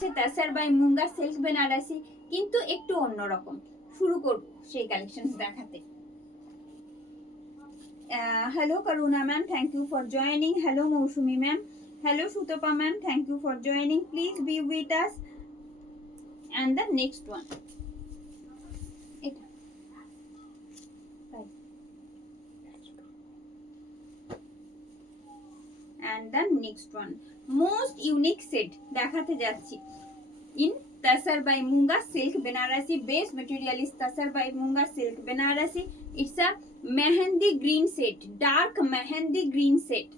থাকছে tussar by munga silk Banarasi, কিন্তু একটু অন্যরকম। শুরু করব সেই কালেকশনস দেখাতে। Hello Karuna ma'am, thank you for joining. Hello Mousumi ma'am, hello Sutapa ma'am, thank you for joining. Please be with us. And the next one, এটা and the next one, most unique set দেখাতে যাচ্ছি in Tasar by Munga silk Banarasi. Base material is Tasar by Munga silk Banarasi. It's a mehendi green set, dark mehendi green set,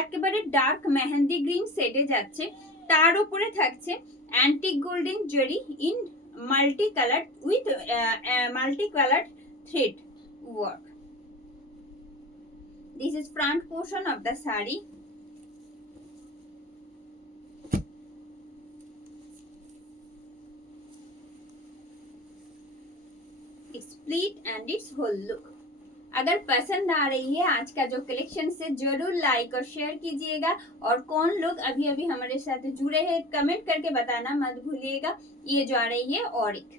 একেবারে ডার্ক মেহেন্দি গ্রিন সেটে যাচ্ছে। তার উপরে থাকছে antique golden জরি in multi colour with multi colour thread work. This is front portion of the saree. It's split and its whole look. अगर पसंद आ रही है आज का जो कलेक्शन से जरूर लाइक और शेयर कीजिएगा। और कौन लोग अभी अभी हमारे साथ जुड़े हैं कमेंट करके बताना मत भूलिएगा। ये जो आ रही है ऑरिक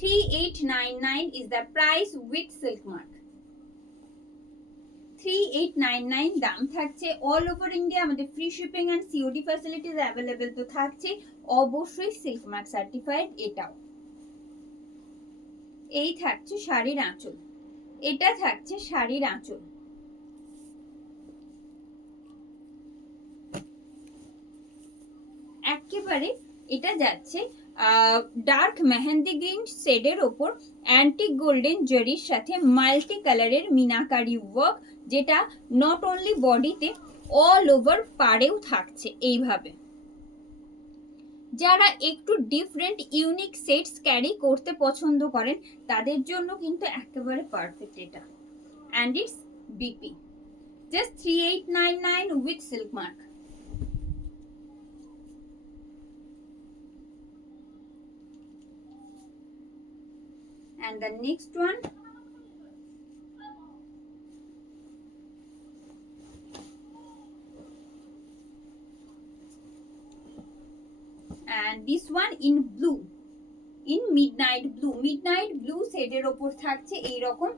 3899 is the price with silk mark। 3899 দাম থাকছে। অল ওভার ইন্ডিয়া আমাদের free shipping and COD facilities available তো থাকছে, অবশ্যই সিল্ক মার্ক সার্টিফাইড। এটাও এই থাকছে শাড়ির আঁচল, এটা থাকছে শাড়ির আঁচল। একেবারে এটা যাচ্ছে ডার্ক মেহেন্দি গ্রিন শেডের ওপর অ্যান্টিক গোল্ডেন জরির সাথে মাল্টি কালারের মিনাকারি ওয়ার্ক, যেটা নট অনলি বডিতে অল ওভার পাড়েও থাকছে এইভাবে। যারা একটু ডিফারেন্ট ইউনিক সেটস ক্যারি করতে পছন্দ করেন তাদের জন্য কিন্তু একেবারে পারফেক্ট এটা। And it's BP just 3899 with silk mark. And the next one, and this one in blue, in midnight blue, midnight blue শেডের ওপর থাকছে এই রকম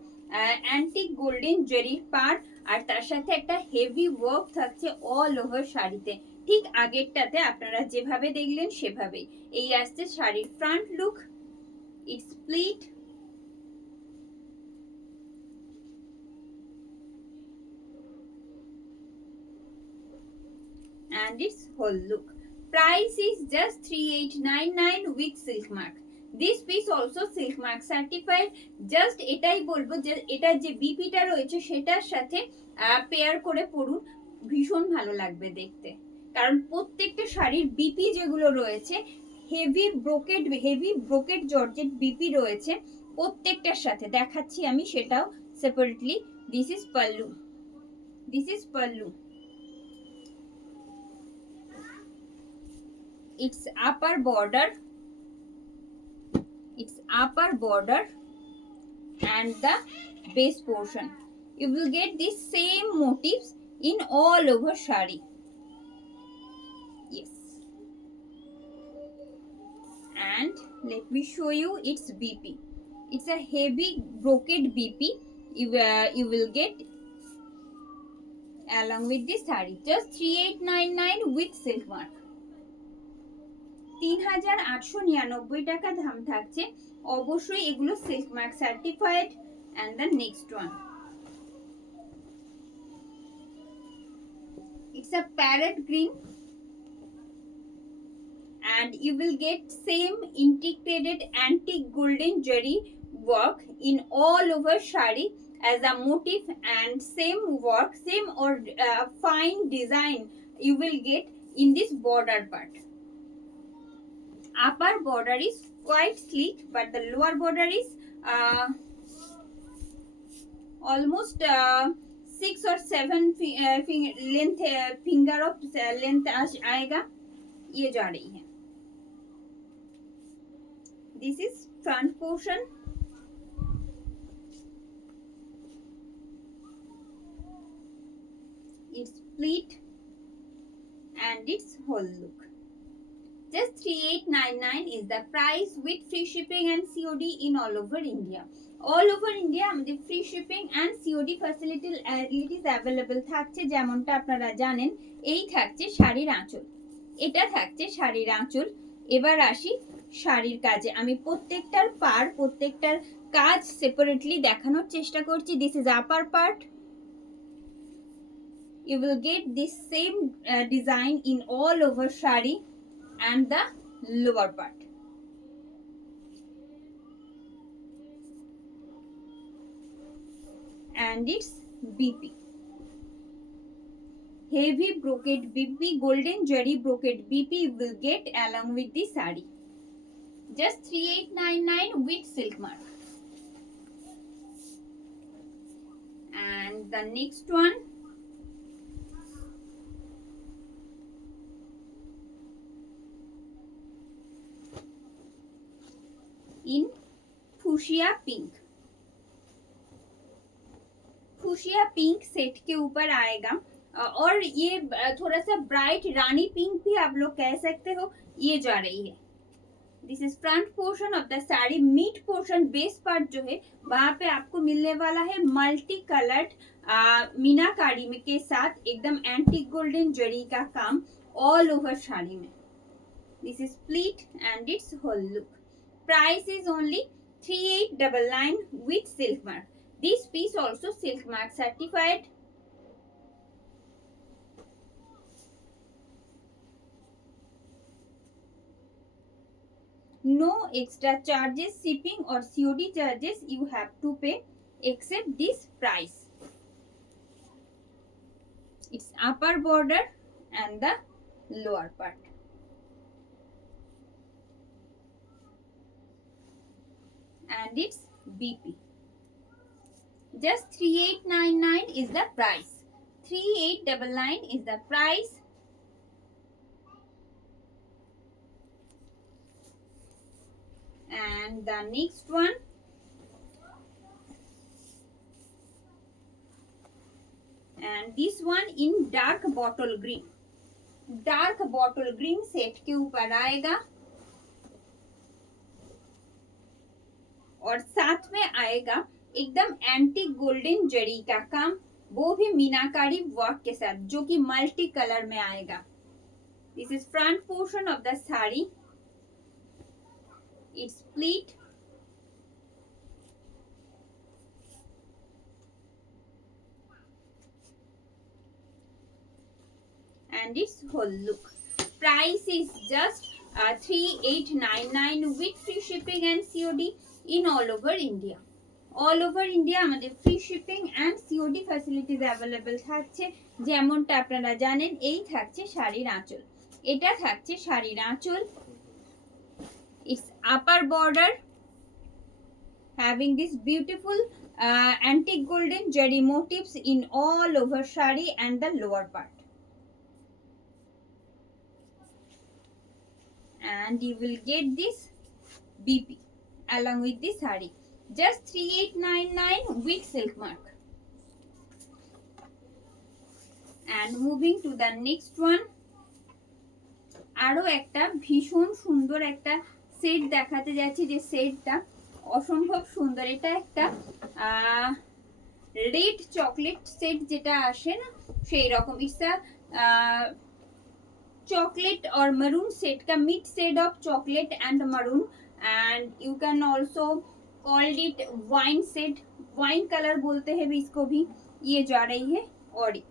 অ্যান্টিক গোল্ডেন জেরির পার, আর তার সাথে একটা হেভি ওয়ার্ক থাকছে অল ওভার শাড়িতে। ঠিক আগেরটাতে আপনারা যেভাবে দেখলেন সেভাবেই। এই আসছে শাড়ির front look. It's split and its whole look. Price is just 3899 with silk mark. This piece also silk mark certified. Just এটাই বলবো যে এটা যে বিপিটা রয়েছে সেটার সাথে পেয়ার করে পরুন, ভীষণ ভালো লাগবে দেখতে। কারণ প্রত্যেকটা শাড়ির বিপি যেগুলো রয়েছে হেভি ব্রোকেড জর্জেট বিপি রয়েছে প্রত্যেকটার সাথে। দেখাচ্ছি আমি সেটাও separately. This is pallu, this is pallu. Its upper border and the base portion, you will get these same motifs in all over shari. Yes, and let me show you its BP. It's a heavy brocade BP. You will get along with this saree. Just 3899 with silk mark. 3899 টাকা দাম থাকছে। অবশ্যই এগুলো silk mark certified. And the next one, it's a parrot green and you will get same integrated antique golden jari work in all over shari as a motif, and same work, same or fine design you will get in this border part. Upper border is quite slit, but the lower border is almost 6 or 7 length finger of length आएगा। ये जा रही है। This is front portion. It's split and its whole look. Just 3899 is the price with free shipping and COD in all over India. All over India আমাদের free shipping and COD facilities available থাকছে। যেমনটা আপনারা জানেন, এই থাকছে শাড়ির আঁচল, এটা থাকছে শাড়ির আঁচল। এবার আসি শাড়ির কাজে। আমি প্রত্যেকটার কাজ সেপারেটলি দেখানোর চেষ্টা করছি। This is upper part. You will get this same design in all over shari and the lower part. And it's BP. Heavy brocade BP, golden jari brocade BP you will get along with the sari. Just 3899 with silk mark. And the next one, in fuchsia pink. Fuchsia pink set के ऊपर आएगा, और ये थोड़ा सा ब्राइट रानी पिंक भी आप लोग कह सकते हो, ये जा रही है। This is front portion of the sari. Mid portion base part जो है वहां पे आपको मिलने वाला है मल्टी कलर्ड मीनाकारी में के साथ एकदम एंटीक गोल्डन जरी का काम ऑल ओवर साड़ी में। This is pleat and it's whole look. Price is only 3899 with silk mark. This piece also silk mark certified. No extra charges, shipping or COD charges you have to pay except this price. It's upper border and the lower part. And it's BP. Just 3899 is the price. 3899 is the price. And the next one, and this one in dark bottle green. Dark bottle green set के ऊपर आएगा और साथ में आएगा एकदम antique golden जरी का काम, वो भी मीनाकारी वर्क के साथ, जो कि मल्टी कलर में आएगा। This is front portion of the sari. It's pleat and its whole look. Price is just 3899 with free shipping and COD in all over India. All over India আমাদের free shipping and COD facilities available থাকছে। যেমনটা আপনারা জানেন, এই থাকছে শাড়ির আঁচল, এটা থাকছে শাড়ির আঁচল। It's upper border having this beautiful antique golden zari motifs in all over sari and the lower part. And you will get this BP along with the sari. Just 3899 with silk mark. And moving to the next one, আরো একটা ভীষণ সুন্দর একটা সেট দেখাতে যাচ্ছি, যে সেটটা অসম্ভব সুন্দর। এটা একটা রেড চকলেট সেট যেটা আসে না সেই রকম। It's a chocolate or maroon set का mid shade of chocolate and maroon, and you can also called it wine set, wine color बोलते हैं भी इसको भी। ये जा रही है ऑरिक।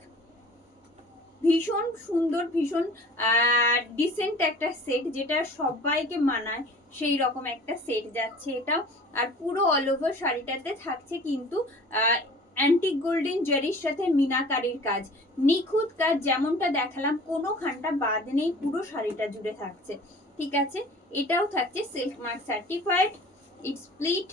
ভীষণ সুন্দর, ভীষণ ডিসেন্ট একটা সেট, যেটা সবাইকে মানায় সেই রকম একটা সেট যাচ্ছে এটা। আর পুরো অল ওভার শাড়িটাতে থাকছে কিন্তু অ্যান্টিক গোল্ডেন জারির সাথে মিনাকারির কাজ, নিখুঁত কাজ, যেমনটা দেখালাম কোনো খানটা বাদ নেই, পুরো শাড়িটা জুড়ে থাকছে। ঠিক আছে, এটাও থাকছে silk mark certified. It's pleat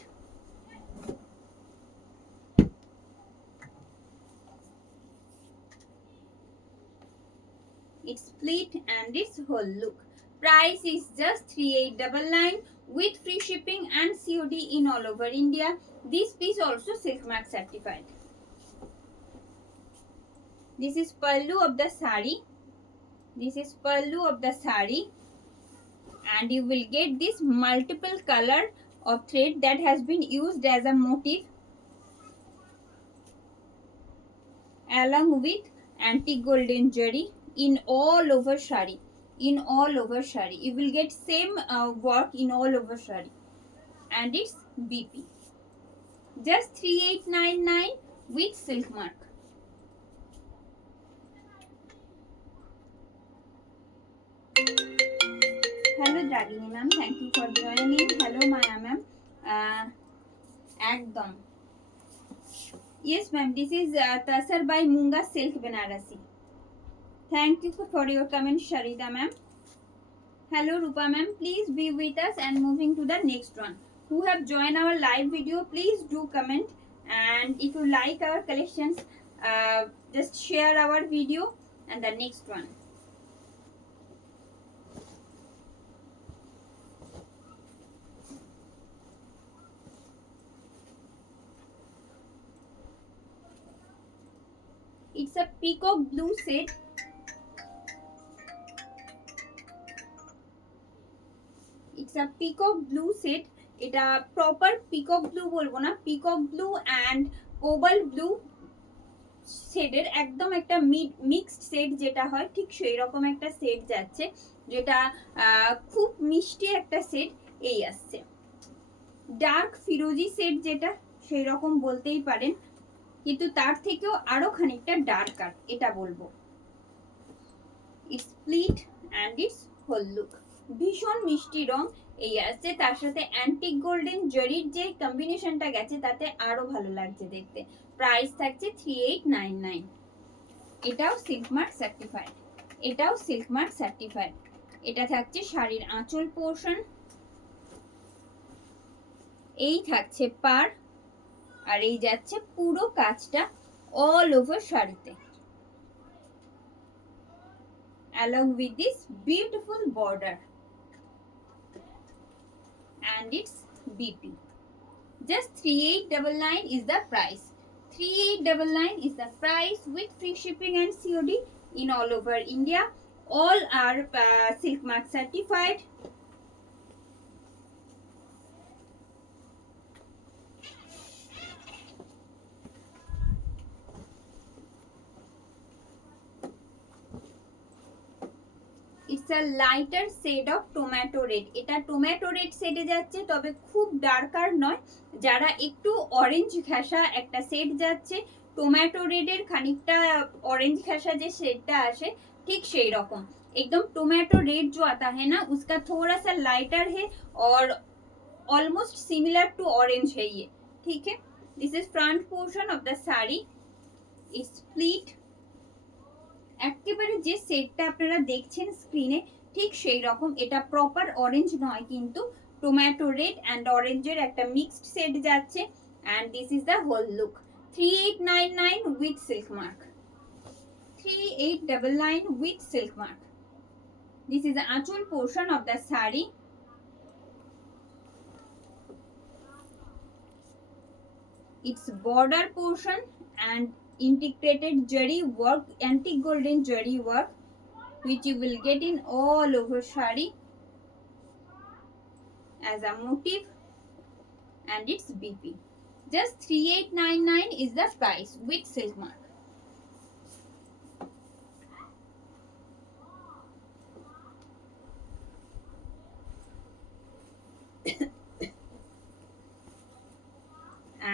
and its whole look. Price is just 3899 with free shipping and COD in all over India. This piece also silk mark certified. This is pallu of the sari. This is pallu of the sari. and you will get this multiple color of thread that has been used as a motif along with antique golden zari in all over shari. In all over shari you will get same work in all over shari, and it's BP. Just 3899 with silk mark. Hello Dragini ma'am, thank you for joining. Hello Maya ma'am. Ekdom. Yes ma'am, this is Tasar by Munga Silk Banarasi. Thank you for your comment Sharita ma'am. Hello Rupa ma'am, please be with us and moving to the next one. Who have joined our live video, please do comment, and if you like our collections, just share our video. And the next one, it's a peacock blue set. It's a peacock blue set. এটা proper peacock blue বলবো না, peacock blue and cobalt blue শেডের একদম একটা mixed set যেটা হয়, ঠিক সেই রকম একটা সেট যাচ্ছে, যেটা খুব মিষ্টি একটা সেট এই আসছে। ডার্ক ফিরোজি সেট যেটা সেই রকম বলতেই পারেন, কিন্তু তার থেকেও আরো খানিকটা ডার্কার এটা বলবো। It's split and it's whole look, ভীষণ মিষ্টি রং এই আসছে, তার সাথে অ্যান্টিক গোল্ডেন জরির যে কম্বিনেশনটা গেছে তাতে আরো ভালো লাগছে দেখতে। প্রাইস থাকছে 3899। এটাও সিল্ক মার্ক সার্টিফাইড, এটাও সিল্ক মার্ক সার্টিফাইড। এটা থাকছে শাড়ির আঁচল পোর্শন, এই থাকছে পার, আর এই যাচ্ছে পুরো কাজটা অল ওভার শাড়িতে, along with this beautiful border, and it's BP. Just 3899 is the price. 3899 is the price with free shipping and COD in all over India. All are Silk Mark certified. It's a lighter shade of tomato red. এটা tomato red শেডে যাচ্ছে, তবে খুব ডার্কার নয়। যারা একটু অরেঞ্জ ঘেঁষা একটা শেড যাচ্ছে, टोमेटो रेडের খানিকটা ऑरेंज घेंसा যে শেডটা আসে ঠিক সেই রকম, एकदम टोमेटो रेड जो आता है ना उसका थोड़ा सा लाइटर है और ऑलमोस्ट सिमिलर टू ऑरेंज है ये, ठीक है। This is front portion of the sari, it's split. একেবারে যে সেটটা আপনারা দেখছেন স্ক্রিনে ঠিক সেই রকম, এটা প্রপার অরেঞ্জ নয় কিন্তু টমেটো রেড এন্ড অরেঞ্জের একটা মিক্সড সেট যাচ্ছে, and this is the whole look. 3899 with silk mark, 3899 with silk mark. This is the aanchal portion of the sari, its border portion and integrated zari work, antique golden zari work, which you will get in all over shari as a motif, and it's BP. Just 3899 is the price with silk mark.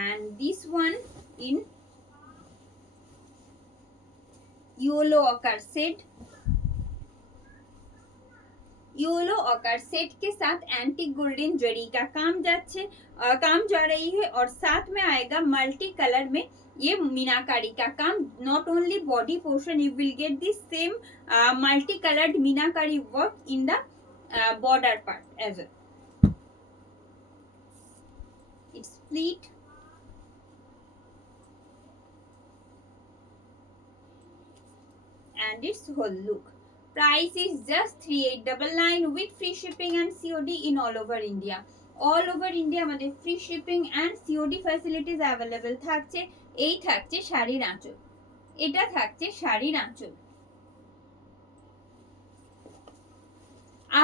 And this one in yellow occur set, yellow occur set के साथ antique golden जरी का काम जाच्छे, काम जा रही है, और साथ में आएगा मल्टी कलर में ये मीनाकारी का काम। Not only body portion, you will get this same multi coloured meenakari work in the border part as well. It's split and its whole look. Price is just 3899 with free shipping and COD in all over India. All over India আমাদের free shipping and COD facilities available থাকছে। এই থাকছে শাড়ির আঁচল, এটা থাকছে শাড়ির আঁচল।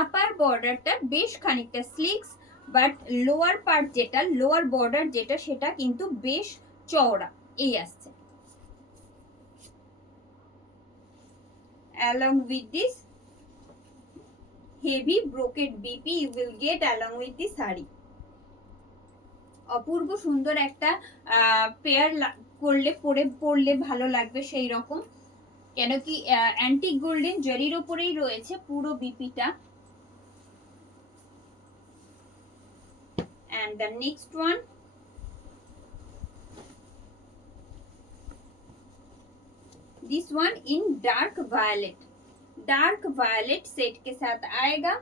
আপার বর্ডারটা বেশ খানিকটা স্লিক্স, বাট লোয়ার পার্ট যেটা, লোয়ার বর্ডার যেটা, সেটা কিন্তু বেশ চওড়া। এই আসছে। along with this heavy brocade BP you will get along with the sari. অপূর্ব সুন্দর একটা পেয়ার করলে পরলে ভালো লাগবে সেই রকম, কেন কি অ্যান্টিক গোল্ডেন জারির ওপরেই রয়েছে পুরো বিপিটা। and the next one, this one in dark violet set के साथ आएगा।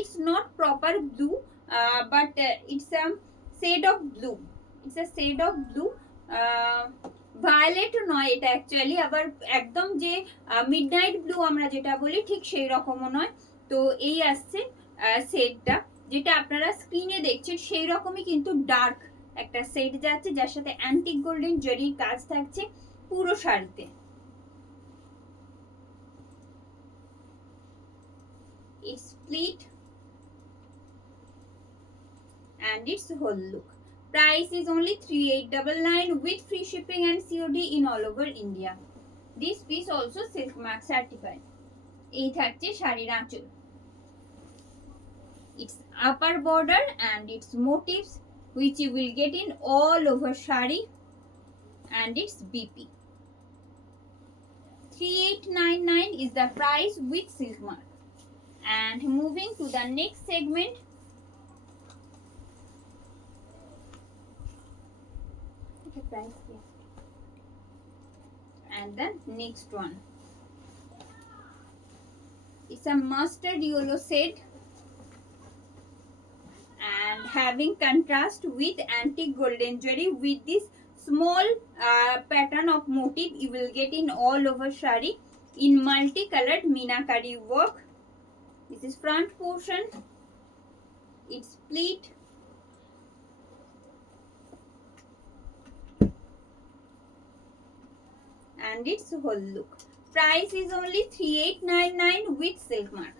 it's not proper blue but it's a shade of blue, it's a shade of blue, violet নয় এটা অ্যাকচুয়ালি, আবার একদম যে মিডনাইট ব্লু আমরা যেটা বলি ঠিক সেই রকমও নয়। তো এই আসছে শেডটা, যেটা আপনারা স্ক্রিনে দেখছেন সেই রকমই কিন্তু ডার্ক একটা শেড যাচ্ছে, যার সাথে অ্যান্টিক গোল্ডেন জরির কাজ থাকছে পুরো শাড়িতে। It's split and its whole look. Price is only 3899 with free shipping and COD in all over India. This piece also silk mark certified. এই থাকছে শাড়ির আঁচল। Its upper border and its motifs which you will get in all over shari and its BP. 3899 is the price with silk mark. And moving to the next segment, price here. And the next one, it's a mustard yellow shade and having contrast with antique golden jewelry with this small pattern of motif you will get in all over shari in multicolored meenakari work. This is front portion, it's split and its whole look. Price is only 3899 with silk mark.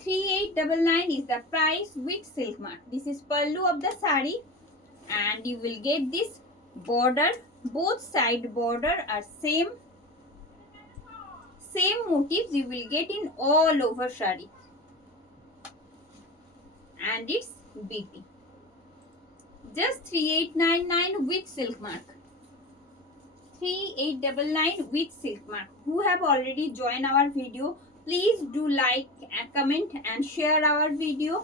3899 is the price with silk mark. This is pallu of the sari and you will get this border, both side border are same motifs you will get in all over shari and its BP. Just 3899 with silk mark. 3899 with silk mark. Who have already joined our video, please do like and comment and share our video.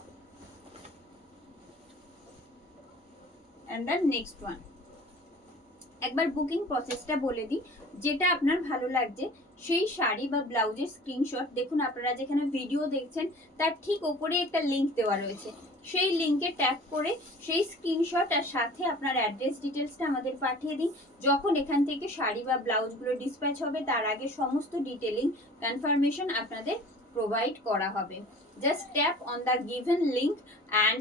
And the next one, একবার বুকিং প্রসেসটা বলে দিই। যেটা আপনার ভালো লাগছে সেই শাড়ি বা ব্লাউজের স্ক্রিনশট, দেখুন আপনারা যেখানে ভিডিও দেখছেন তার ঠিক ওপরে একটা লিংক দেওয়া রয়েছে, সেই লিংকে ট্যাপ করে সেই স্ক্রিনশট আর সাথে আপনার অ্যাড্রেস ডিটেলসটা আমাদের পাঠিয়ে দিন। যখন এখান থেকে শাড়ি বা ব্লাউজগুলো ডিসপ্যাচ হবে তার আগে সমস্ত ডিটেলিং কনফার্মেশন আপনাদের প্রোভাইড করা হবে। Just tap on the given link and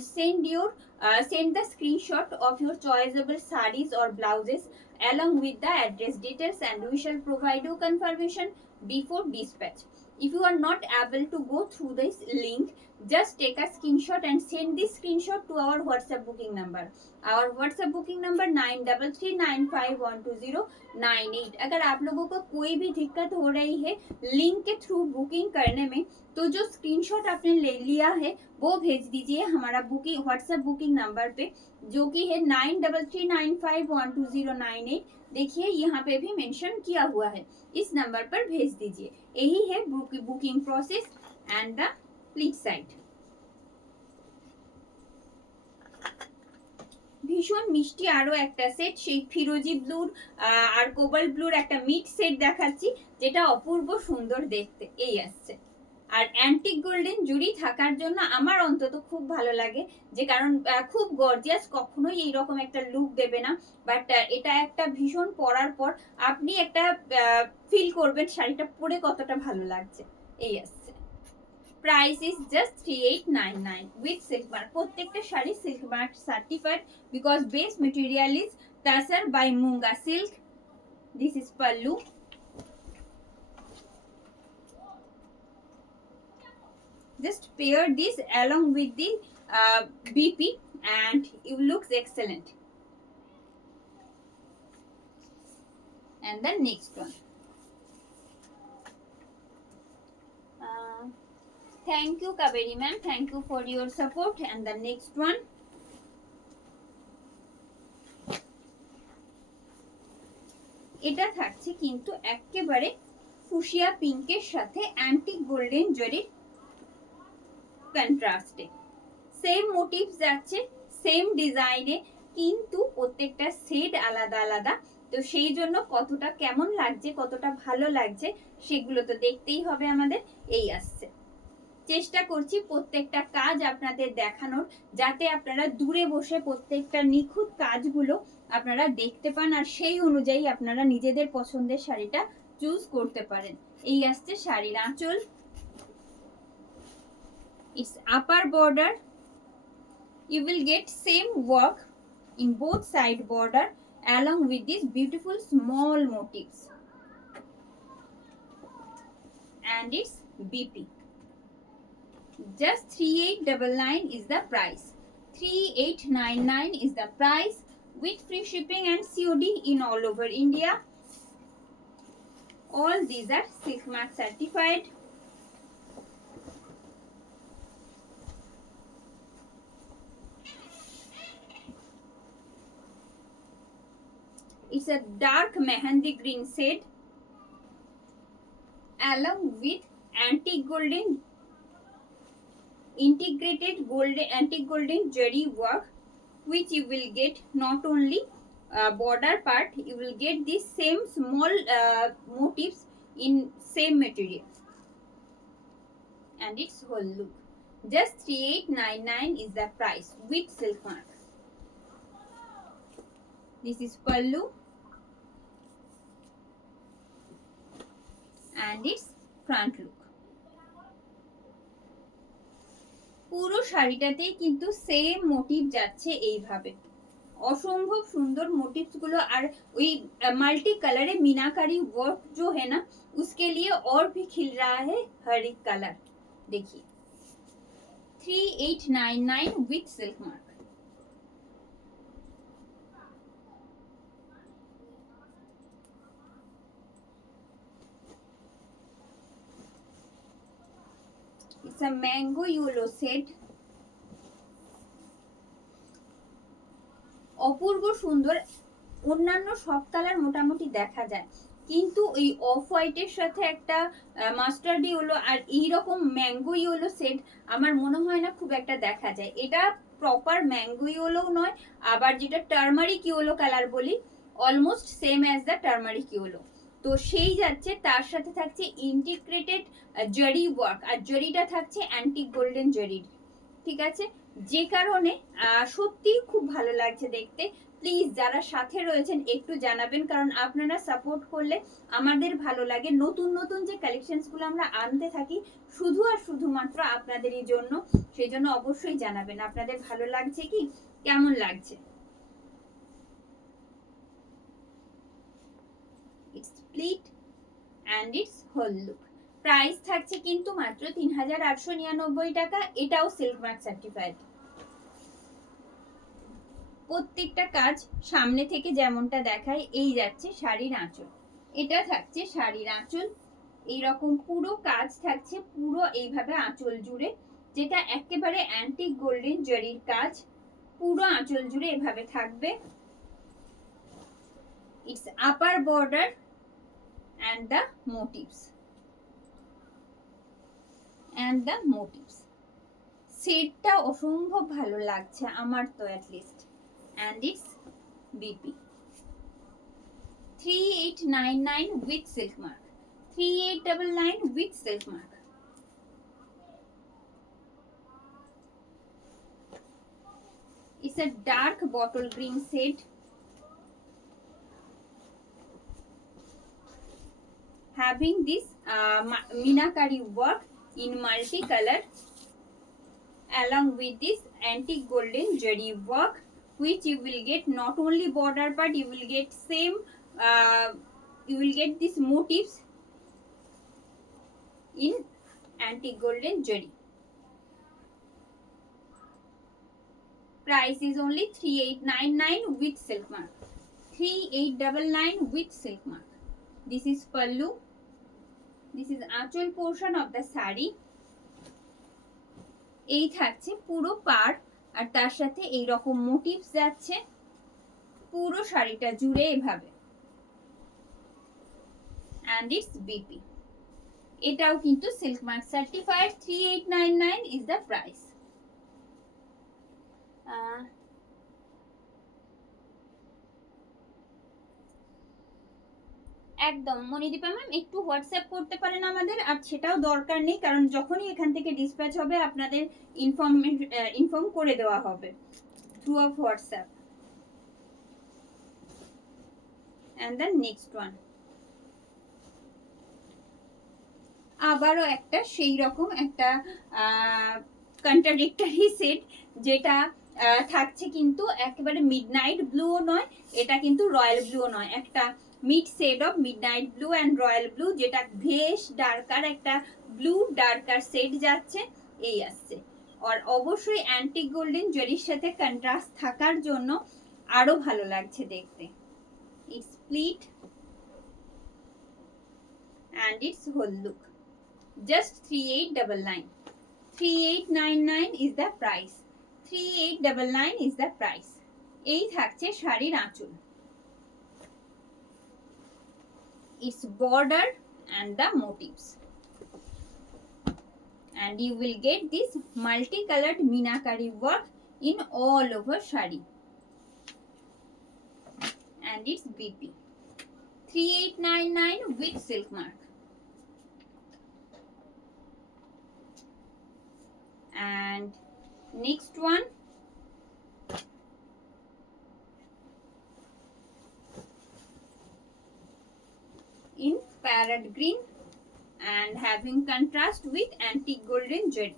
send the screenshot of your choiceable sarees or blouses along with the address details and we shall provide you confirmation before dispatch. If you are not able to go through this link, just take a screenshot and send this screenshot to our WhatsApp booking number. Our WhatsApp booking number 9339512098. अगर आप लोगों को कोई भी दिक्कत हो रही है लिंक के थ्रू बुकिंग करने में, तो जो स्क्रीनशॉट आपने ले लिया है वो भेज दीजिए हमारा बुकिंग WhatsApp बुकिंग नंबर पे, जो कि है 9339512098। देखिए यहाँ पे भी मेंशन किया हुआ है, इस नंबर पर भेज दीजिए। यही है booking process and the please site. ভীষণ মিষ্টি আরো একটা সেট, সেই ফিরোজি ব্লুর আর কোবাল্ট ব্লুর একটা মিড সেট দেখাচ্ছি, যেটা অপূর্ব সুন্দর দেখতে। এই আসছে, আর অ্যান্টিক গোল্ডেন জুড়ি থাকার জন্য আমার অন্তত খুব ভালো লাগে, যে কারণ খুব গর্জিয়াস কখনোই এইরকম একটা লুক দেবে না, বাট এটা একটা ভীষণ পরার পর আপনি একটা ফিল করবেন শাড়িটা পরে কতটা ভালো লাগছে। এই আসছে। Price is just 3899 with silk mark. প্রত্যেকটা sari silk mark certified because base material is Tasar by Munga silk. This is pallu Just pair this along with the BP and it looks excellent. And the next one. Thank you Kaveri ma'am, thank you for your support. And the next one, এটা থাকছে কিন্তু একেবারে ফুশিয়া পিঙ্কের সাথে antique golden জরির কন্ট্রাস্টে। Same motives যাচ্ছে, সেম ডিজাইনে, কিন্তু প্রত্যেকটা শেড আলাদা আলাদা। তো সেই জন্য কতটা কেমন লাগছে, কতটা ভালো লাগছে সেগুলো তো দেখতেই হবে আমাদের। এই আসছে, চেষ্টা করছি প্রত্যেকটা কাজ আপনাদের দেখানোর, যাতে আপনারা দূরে বসে প্রত্যেকটা নিখুঁত কাজগুলো আপনারা দেখতে পান আর সেই অনুযায়ী আপনারা নিজেদের পছন্দের শাড়িটা চুজ করতে পারেন। এই আসছে শাড়ির আঁচল। Its upper border, you will get same work in both side border along with these beautiful small motifs, and it's BP. Just 3899 is the price. 3899 is the price with free shipping and COD in all over India. All these are Silk Mark certified. It's a dark mehandi green shade along with antique golden integrated golden antique golden jari work, which you will get not only border part, you will get this same small motifs in same material, and its whole look. Just 3899 is the price with Silk Mark. This is pallu and its front look. পুরো শাড়িটাতেই কিন্তু same motive যাচ্ছে এইভাবে, অসম্ভব সুন্দর মোটিভস গুলো। আর ওই মাল্टी कलर मीनाकारी वर्क जो है ना, उसके लिए और भी खिल रहा है हर एक कलर। देखिए 3899 with silk mark. It's a mango yellow shade, অপূর্ব সুন্দর। অন্যান্য সব কালার মোটামুটি দেখা যায়, কিন্তু এই অফ হোয়াইটের সাথে একটা মাস্টার্ড ইয়েলো আর এইরকম ম্যাঙ্গো ইয়েলো শেড আমার মনে হয় না খুব একটা দেখা যায়। এটা প্রপার ম্যাঙ্গো ইয়েলো নয়, আবার যেটা টার্মারিক ইয়েলো কালার বলি, almost same as the turmeric yellow. তো সেই যাচ্ছে, তার সাথে থাকছে ইন্টিগ্রেটেড জরি ওয়ার্ক, আর জরিটা থাকছে অ্যান্টিক গোল্ডেন জরির। ঠিক আছে, যে কারণে সত্যি খুব ভালো লাগছে দেখতে। প্লিজ যারা সাথে রয়েছেন একটু জানাবেন, কারণ আপনারা সাপোর্ট করলে আমাদের ভালো লাগে। নতুন নতুন যে কালেকশনস গুলো আমরা আনতে থাকি শুধু আর শুধুমাত্র আপনাদেরই জন্য, সেই জন্য অবশ্যই জানাবেন আপনাদের ভালো লাগছে কি কেমন লাগছে। It's split and its whole look. Price থাকছে কিন্তু মাত্র 3899 টাকা। এটাও সিল্ক মার্ক সার্টিফাইড। প্রত্যেকটা কাজ সামনে থেকে যেমনটা দেখায় এই যাচ্ছে শাড়ির আঁচল। এটা থাকছে শাড়ির আঁচল, এইরকম পুরো কাজ থাকছে পুরো এইভাবে আঁচল জুড়ে, যেটা একেবারে অ্যান্টিক গোল্ডেন জরির কাজ পুরো আঁচল জুড়ে এভাবে থাকবে। It's upper border and the motifs সেটটা অসম্ভব ভালো লাগছে আমার তো at least, and it's BP 3899 with silk mark, 3899 with silk mark. It's a dark bottle green shade having this meenakari work in multi-color along with this antique golden jari work, which you will get not only border part, you will get same you will get these motifs in antique golden jari. Price is only 3899 with silk mark, 3899 with silk mark. This is pallu, this is আঁচল portion of the sari. এই থাকছে পুরো পাড়, আর তার সাথে এই রকম মোটিভস যাচ্ছে পুরো শাড়িটা জুড়ে এভাবে। and its BP, এটাও কিন্তু silk mark certified. 3899 is the price। একদম মনিদীপা ম্যাম একটু হোয়াটসঅ্যাপ করতে পারেন আমাদের, আর সেটাও দরকার নেই, কারণ যখনই এখান থেকে ডিসপ্যাচ হবে আপনাদের ইনফর্ম করে দেওয়া হবে through of WhatsApp. and the next one, আবারও একটা সেই রকম একটা কন্ট্রাডিক্টরি সেট, যেটা থাকছে কিন্তু একেবারে মিডনাইট ব্লুও নয়, এটা কিন্তু রয়্যাল ব্লুও নয়, একটা mid shade of midnight blue and royal blue, যেটা ভেস ডার্কার একটা ব্লু ডার্কার শেড যাচ্ছে, এই আসছে। আর অবশ্যই অ্যান্টিক গোল্ডেন জরির সাথে কন্ট্রাস্ট থাকার জন্য আরো ভালো লাগছে দেখতে। It's split and its whole look, just 3899, 3899 is the price, 3899 is the price। এই থাকছে শাড়ির আঁচল, its border and the motifs, and you will get this multicolored meenakari work in all over shari, and its BP, 3899 with silk mark। and next one, in parrot green and having contrast with antique golden jade,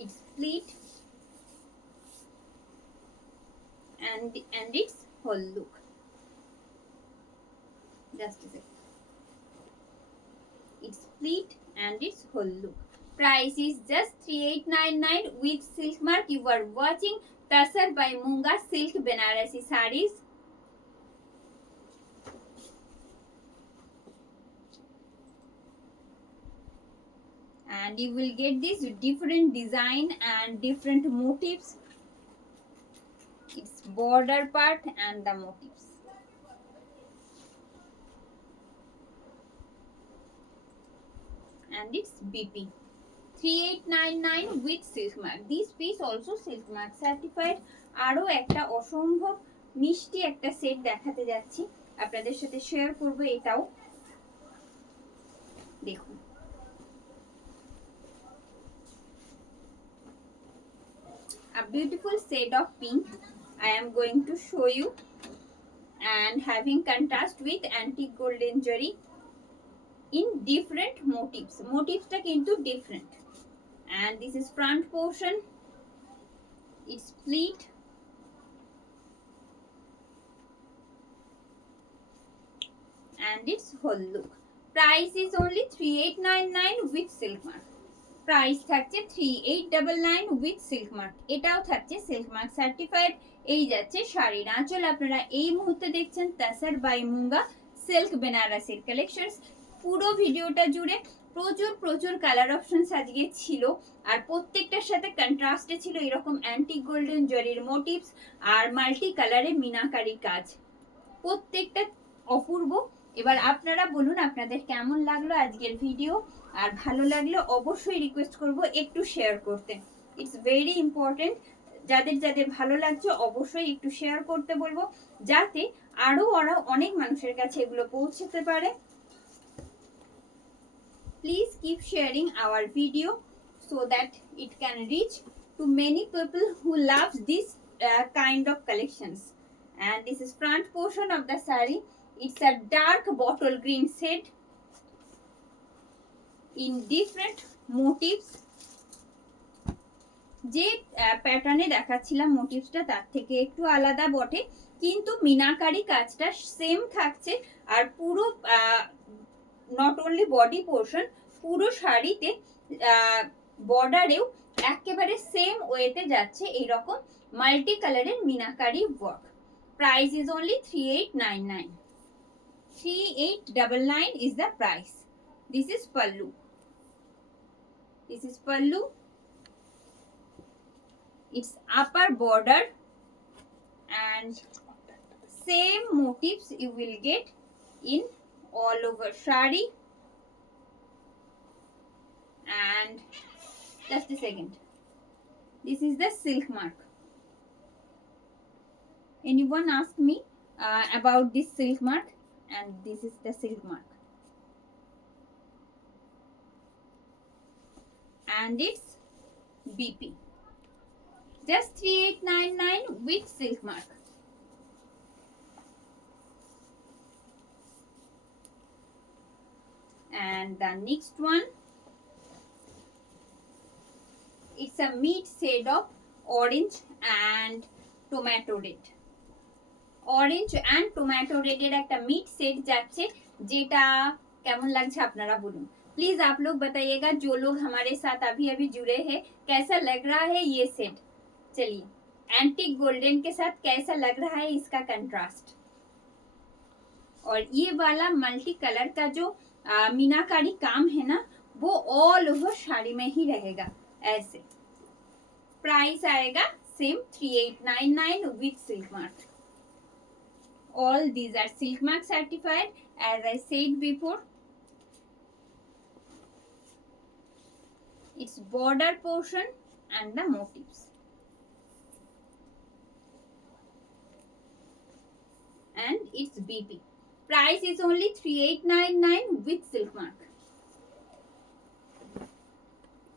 it's split and its whole look, just a second, it's split and its whole look। Price is just 3899 with silk mark। You are watching Tasar by Munga Silk Banarasi Sarees। and you will get this different design and different motifs, its border part and the motifs, and its BP, 3899 with silk mark। This piece also silk mark certified। আরো একটা অসম্ভব মিষ্টি একটা সেট দেখাতে যাচ্ছি, আপনাদের সাথে শেয়ার করব, এটাও দেখুন। A beautiful shade of pink I am going to show you, and having contrast with antique golden jari in different motifs, motifsটা কিন্তু different। and this is front portion, it's split and its whole look। price is only 3899 with silk mark। Price থাকছে 3899 with silk mark, এটাও থাকছে silk mark certified. এই যাচ্ছে শাড়ির আঁচল। আপনারা এই মুহূর্তে দেখছেন তাসার বাই মুঙ্গা সিল্ক বেনারসির কালেকশনস। পুরো ভিডিওটা জুড়ে প্রচুর প্রচুর কালার অপশনস আজকে ছিল, আর প্রত্যেকটার সাথে কন্ট্রাস্টে ছিল এরকম অ্যান্টিক গোল্ডেন জরির মোটিভস আর মাল্টি কালারে মিনাকারি কাজ, প্রত্যেকটা অপূর্ব। এবার আপনারা বলুন আপনাদের কেমন লাগলো আজকের ভিডিও, আর ভালো লাগলে অবশ্যই রিকোয়েস্ট করব একটু শেয়ার করতে। ইটস ভেরি ইম্পর্টেন্ট, যাদের যাদের ভালো লাগছে অবশ্যই একটু শেয়ার করতে বলবো, যাতে আরো অনেক মানুষের কাছে এগুলো পৌঁছতে পারে। Please keep sharing hour video so that it can reach to many people who loves this kind of collections। and this is front portion of the saree, it's a dark bottle green shade in different motifs। যে প্যাটার্নে দেখাচ্ছিলাম মোটিভসটা তার থেকে একটু আলাদা বটে, কিন্তু মিনাকারি কাজটা সেম থাকছে। আর পুরো নট অনলি বডি পোর্শন, পুরো শাড়িতে বর্ডারেও একেবারে সেম ওয়েতে যাচ্ছে এইরকম মাল্টি কালারের meenakari work. Price is only 3899। 3899 is the price. This is pallu. This is pallu. It's upper border and same motifs you will get in all over shari. And just a second, this is the silk mark. Anyone ask me about this silk mark, and this is the silk mark, and it's BP, just 3899 with silk mark. And the next one, it's a mid shade of orange and tomato red. Orange and tomato red একটা mid set যাচ্ছে, যেটা কেমন লাগছে আপনারা বলুন प्लीज। आप लोग बताइएगा जो लोग हमारे साथ अभी अभी जुड़े हैं, कैसा लग रहा है ये सेट। चलिए, एंटीक गोल्डन के साथ कैसा लग रहा है इसका कंट्रास्ट। और ये वाला मल्टी कलर का जो मीनाकारी काम है ना, वो ऑल ओवर साड़ी में ही रहेगा ऐसे। प्राइस आएगा सेम 3899 with silk mark. All these are silk mark certified, as I said before. It's border portion and the motifs. And it's BP. Price is only 3899 with silk mark.